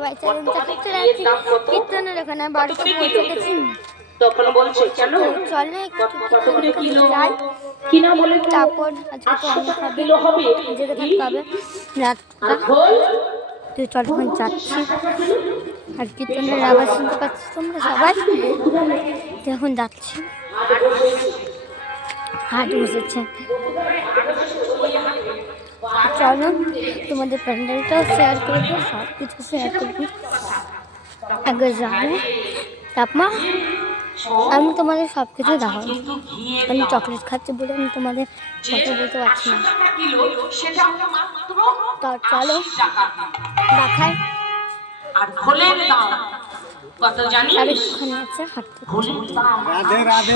সবাই কীর্তনের এখানে বাড়িতে পৌঁছে গেছি। তখন বলছে কেন চলে কতগুলো কিলো কিনা বলে তারপর আজকে তো অনেক কিলো হবে জেগে থাকতে হবে রাতটা। তুই চল এখন যাচ্ছি আর কীর্তনের আওয়াজ শুনতে পাচ্ছিস তোমরা সবাই। তো এখন যাচ্ছি, হাট বসেছে। চলো তোমাদের প্যান্ডেলটাও শেয়ার করবো, সব কিছু শেয়ার করবো। আগে যাবো তাপমা, আমি তোমাদের সব কিছু দেখাবো। আমি চকলেট খাচ্ছি বলে আমি তোমাদের কথা বলতে পারছি না। তো চলো দেখাই। আর খোলের দাম কত জানিস? আর একটুখানি আছে হাঁটতে। রাধে রাধে।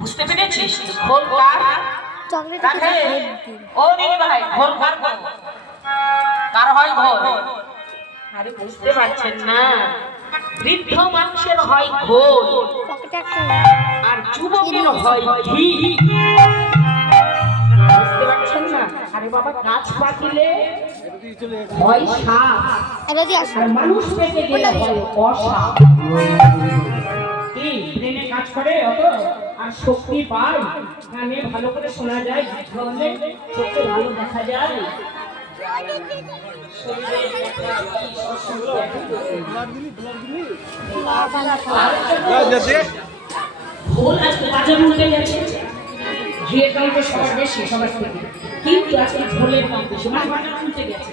বুঝতে পেরেছিস? খোল কার? চকলেট রাখে ও নীল ভাই, খোল কার? কার হয় খোল? আরে বুঝতে পারছেন না, বৃদ্ধ মানুষের হয় খোল পকেটে একটা আর যুবকের হয় ঘি। বুঝতে পারছেন না? আরে বাবা, গাছ পাকিলে হয় সাপ এটা দিয়ে আসো। আর মানুষ পেটে গেলে হয় অসাপ। কি ব্রেনে কাজ করে অত আর শক্তি পায়, কানে ভালো করে শোনা যায়, বুঝলে চোখে ভালো দেখা যায়। ভোল আজকে বাজার উঠে গেছে, ঘিয়ের দাম তো সবার বেশি সবার থেকে, কিন্তু আজকে ভোলের দাম বেশি, মানে বাজার উঠে গেছে।